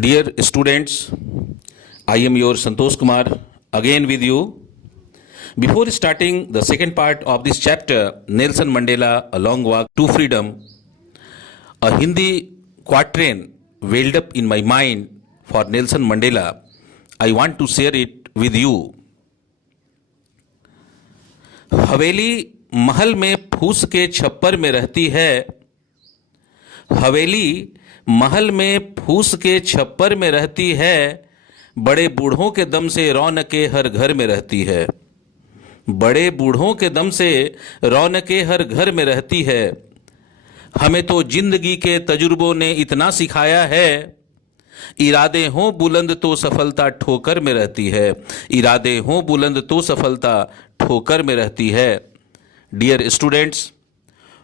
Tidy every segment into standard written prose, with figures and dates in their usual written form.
Dear students, I am your Santosh Kumar again with you. Before starting the second part of this chapter, Nelson Mandela, A Long Walk to Freedom, a Hindi quatrain welled up in my mind for Nelson Mandela. I want to share it with you. हवेली महल में फूस के छप्पर में रहती है, हवेली महल में फूस के छप्पर में रहती है, बड़े बूढ़ों के दम से रौनकें हर घर में रहती है, बड़े बूढ़ों के दम से रौनकें हर घर में रहती है। हमें तो जिंदगी के तजुर्बों ने इतना सिखाया है, इरादे हों बुलंद तो सफलता ठोकर में रहती है, इरादे हों बुलंद तो सफलता ठोकर में रहती है। Dear students,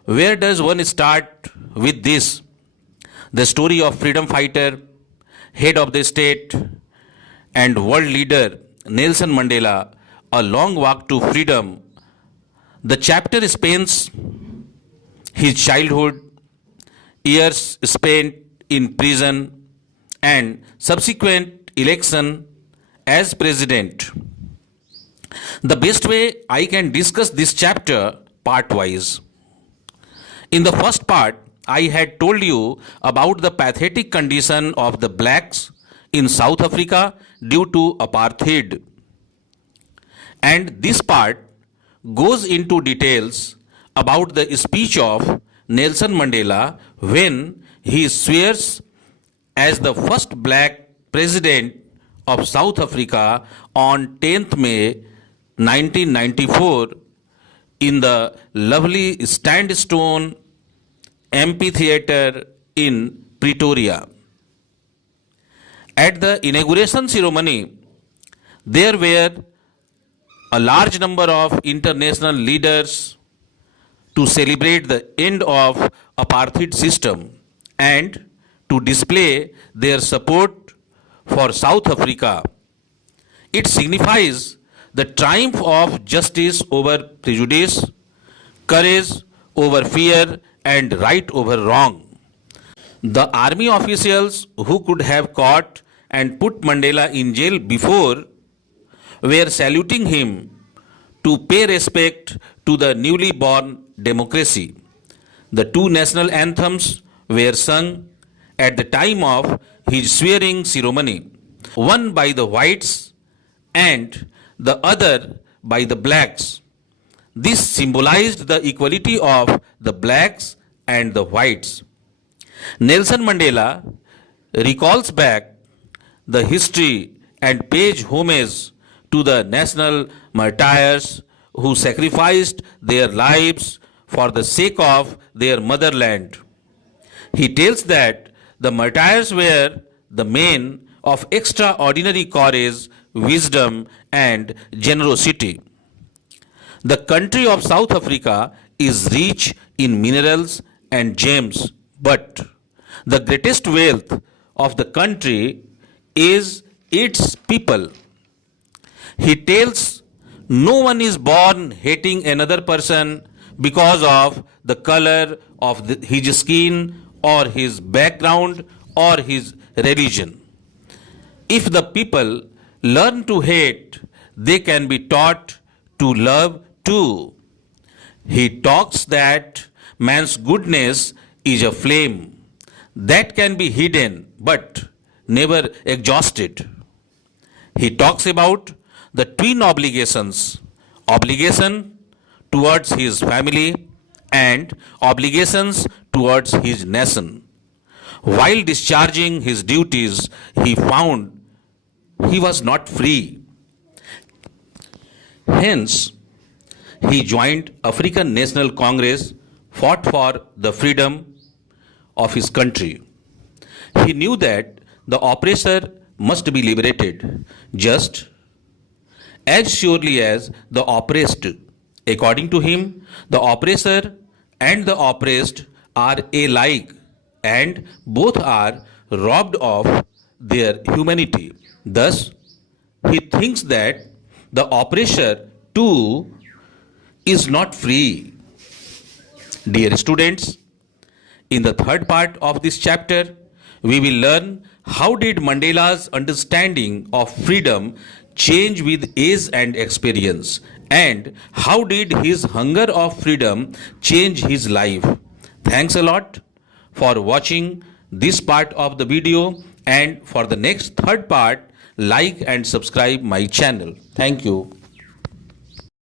where does one start with this? The story of freedom fighter, head of the state and world leader Nelson Mandela, A Long Walk to Freedom. The chapter spans his childhood, years spent in prison and subsequent election as president. The best way I can discuss this chapter part-wise. In the first part, I had told you about the pathetic condition of the blacks in South Africa due to apartheid. And this part goes into details about the speech of Nelson Mandela when he swears as the first black president of South Africa on 10th May 1994 in the lovely Sandstone Amphitheatre in Pretoria. At the inauguration ceremony, there were a large number of international leaders to celebrate the end of apartheid system and to display their support for South Africa. It signifies the triumph of justice over prejudice, courage over fear, and right over wrong. The army officials who could have caught and put Mandela in jail before were saluting him to pay respect to the newly born democracy. The two national anthems were sung at the time of his swearing ceremony, one by the whites and the other by the blacks. This symbolized the equality of the blacks and the whites. Nelson Mandela recalls back the history and pays homage to the national martyrs who sacrificed their lives for the sake of their motherland. He tells that the martyrs were the men of extraordinary courage, wisdom, and generosity. The country of South Africa is rich in minerals and gems, but the greatest wealth of the country is its people. He tells no one is born hating another person because of the color of his skin or his background or his religion. If the people learn to hate, they can be taught to love too. He talks that man's goodness is a flame that can be hidden but never exhausted. He talks about the twin obligations, obligation towards his family and obligations towards his nation. While discharging his duties, he found he was not free. Hence, he joined African National Congress, fought for the freedom of his country. He knew that the oppressor must be liberated just as surely as the oppressed. According to him, the oppressor and the oppressed are alike and both are robbed of their humanity. Thus, he thinks that the oppressor too is not free. Dear students, in the third part of this chapter, we will learn how did Mandela's understanding of freedom change with age and experience, and how did his hunger of freedom change his life. Thanks a lot for watching this part of the video, and for the next third part, like and subscribe my channel. Thank you.